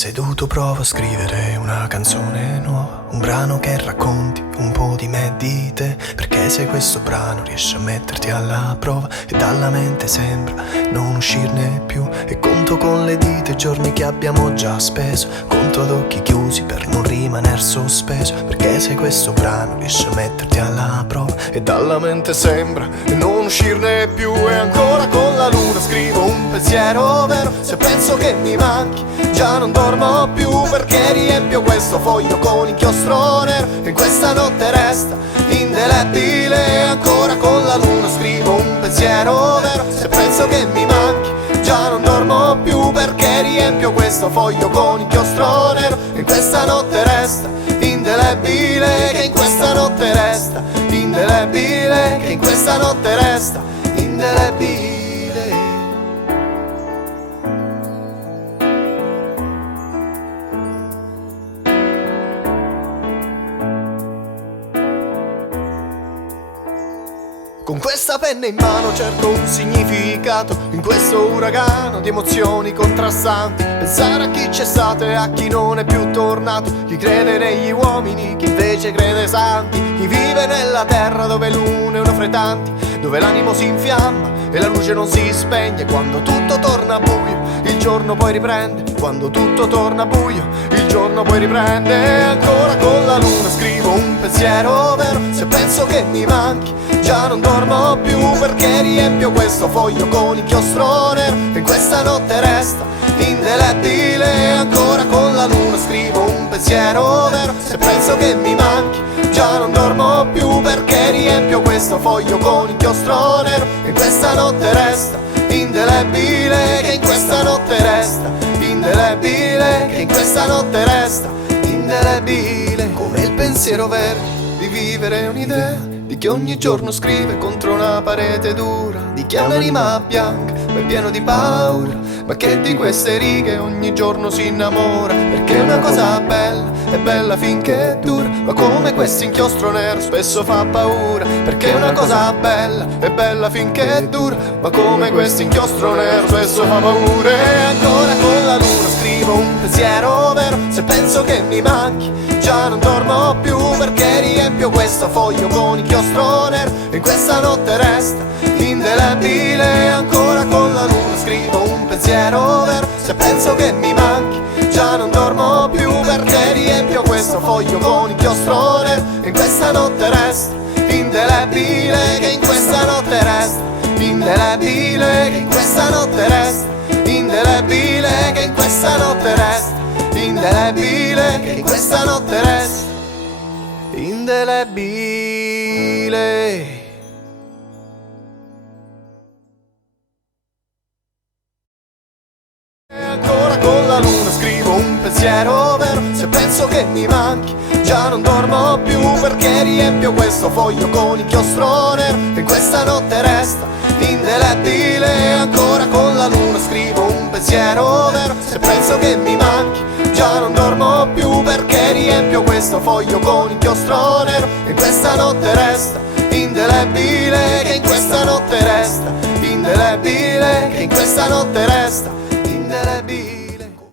Seduto provo a scrivere una canzone nuova, un brano che racconti un po' di me e di te, perché se questo brano riesce a metterti alla prova e dalla mente sembra non uscirne più. E conto con le dita i giorni che abbiamo già speso, conto ad occhi chiusi per non rimaner sospeso, perché se questo brano riesce a metterti alla prova e dalla mente sembra non uscirne più. E ancora con la luna scrivo un pensiero vero, se penso che mi manchi già non dormo più, perché riempio questo foglio con inchiostro nero e in questa notte resta indelebile. Ancora con la luna scrivo un pensiero vero, se penso che mi manchi già non dormo più, perché riempio questo foglio con inchiostro nero e in questa notte resta indelebile, che in questa notte resta indelebile, che in questa notte resta indelebile. Con questa penna in mano cerco un significato in questo uragano di emozioni contrastanti. Pensare a chi c'è stato e a chi non è più tornato, chi crede negli uomini, chi invece crede santi, chi vive nella terra dove l'uno è uno fra i tanti, dove l'animo si infiamma e la luce non si spegne. Quando tutto torna buio, il giorno poi riprende. Quando tutto torna buio, il giorno poi riprende. E ancora con la luna scrivo un pensiero vero, se penso che mi manchi già non dormo più, perché riempio questo foglio con inchiostro nero e in questa notte resta indelebile. Ancora con la luna scrivo un pensiero vero, se penso che mi manchi già non dormo più, perché riempio questo foglio con inchiostro nero e in questa notte resta indelebile, che in questa notte resta indelebile, che in questa notte resta indelebile. Come il pensiero vero di vivere un'idea, di chi ogni giorno scrive contro una parete dura, di chi ha un'anima bianca ma è pieno di paura, ma che di queste righe ogni giorno si innamora, perché una cosa bella è bella finché dura, ma come questo inchiostro nero spesso fa paura, perché una cosa bella è bella finché dura, ma come questo inchiostro nero spesso fa paura. E ancora con la luna scrivo un pensiero vero, se penso che mi manchi già non dormo più, perché riempio questo foglio con inchiostro nero e in questa notte resta indelebile. Ancora con la luna scrivo un pensiero vero, se penso che mi manchi già non dormo più, perché riempio questo foglio con inchiostro nero e in questa notte resta indelebile, che in questa notte resta indelebile, che in questa notte resta indelebile, che in questa notte resta indelebile, che in questa notte resta indelebile. E ancora con la luna scrivo un pensiero vero, se penso che mi manchi già non dormo più, perché riempio questo foglio con inchiostro nero e in questa notte resta indelebile. Ancora con la luna scrivo un pensiero vero, se penso che mi manchi già non dormo più, perché riempio questo foglio con inchiostro nero e in questa notte resta indelebile, che in questa notte resta indelebile, che in questa notte resta